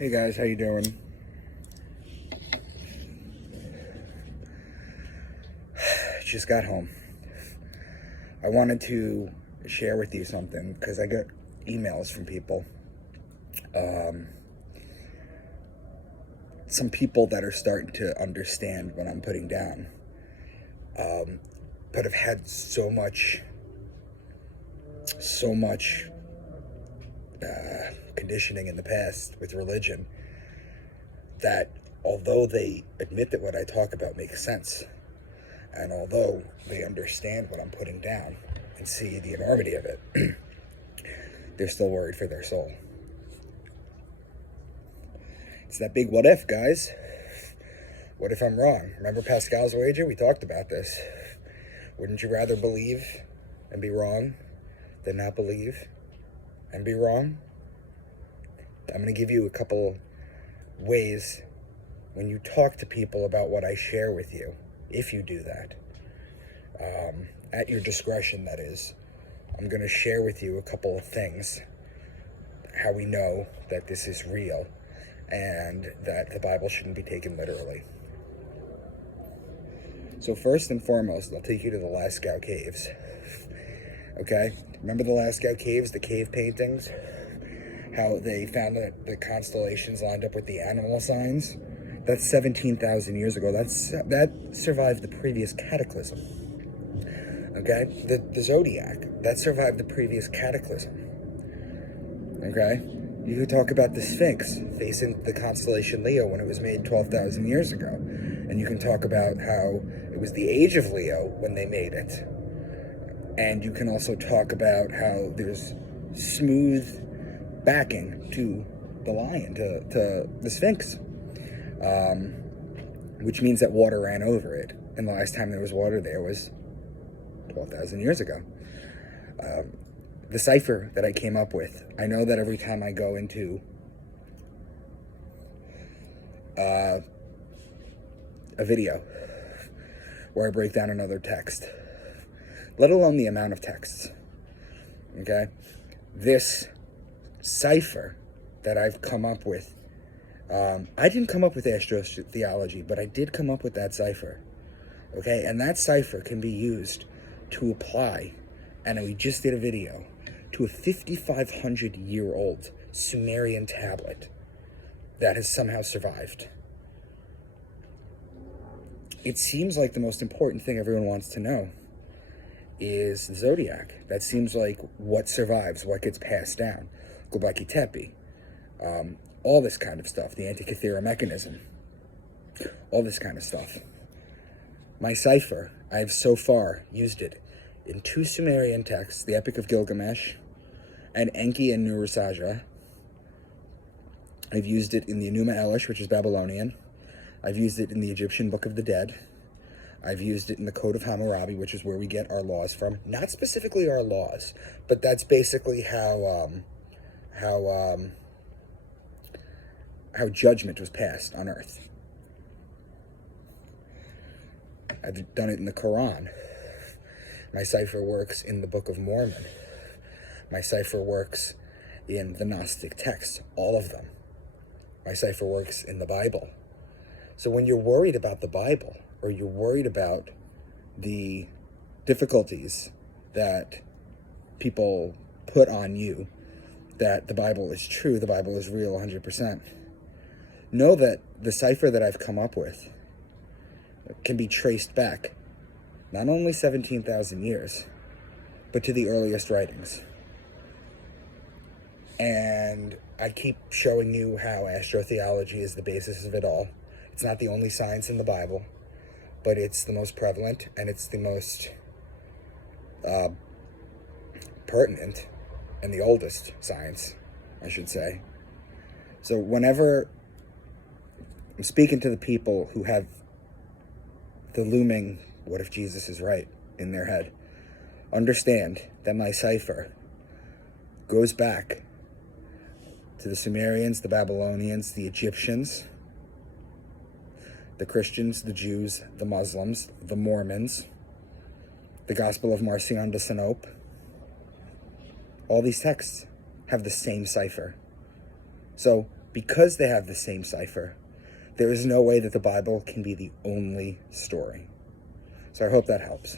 Hey guys, how you doing? Just got home. I wanted to share with you something because I got emails from people. Some people that are starting to understand what I'm putting down, but have had so much conditioning in the past with religion that although they admit that what I talk about makes sense, and although they understand what I'm putting down and see the enormity of it, they're still worried for their soul. It's that big what if, guys. What if I'm wrong? Remember Pascal's wager? We talked about this. Wouldn't you rather believe and be wrong than not believe and be wrong? I'm going to give you a couple ways when you talk to people about what I share with you, if you do that, at your discretion, that is. I'm going to share with you a couple of things, how we know that this is real and that the Bible shouldn't be taken literally. So first and foremost, I'll take you to the Lascaux Caves. Okay? Remember the Lascaux Caves, the cave paintings? How they found that the constellations lined up with the animal signs? That's 17,000 years ago. That survived the previous cataclysm. Okay? The zodiac, that survived the previous cataclysm. Okay? You could talk about the Sphinx facing the constellation Leo when it was made 12,000 years ago. And you can talk about how it was the age of Leo when they made it. And you can also talk about how there's smooth backing to the lion, to the Sphinx. Which means that water ran over it. And the last time there was water there was 12,000 years ago. The cipher that I came up with, I know that every time I go into a video where I break down another text, let alone the amount of texts, okay? This cipher that I've come up with, I didn't come up with astrotheology, but I did come up with that cipher, okay? And that cipher can be used to apply, and we just did a video, to a 5,500-year-old Sumerian tablet that has somehow survived. It seems like the most important thing everyone wants to know is the zodiac. That seems like what survives, what gets passed down. Göbekli Tepe, all this kind of stuff, the Antikythera mechanism, all this kind of stuff. My cipher, I've so far used it in 2 Sumerian texts, the Epic of Gilgamesh and Enki and Nurasajra. I've used it in the Enuma Elish, which is Babylonian. I've used it in the Egyptian Book of the Dead. I've used it in the Code of Hammurabi, which is where we get our laws from. Not specifically our laws, but that's basically how judgment was passed on earth. I've done it in the Quran. My cipher works in the Book of Mormon. My cipher works in the Gnostic texts, all of them. My cipher works in the Bible. So when you're worried about the Bible, or you're worried about the difficulties that people put on you, that the Bible is true, the Bible is real 100%, know that the cipher that I've come up with can be traced back not only 17,000 years, but to the earliest writings. And I keep showing you how astrotheology is the basis of it all. It's not the only science in the Bible, but it's the most prevalent and it's the most pertinent and the oldest science, I should say. So whenever I'm speaking to the people who have the looming, what if Jesus is right, in their head, understand that my cipher goes back to the Sumerians, the Babylonians, the Egyptians, the Christians, the Jews, the Muslims, the Mormons, the Gospel of Marcion de Sinope. All these texts have the same cipher. So because they have the same cipher, there is no way that the Bible can be the only story. So I hope that helps.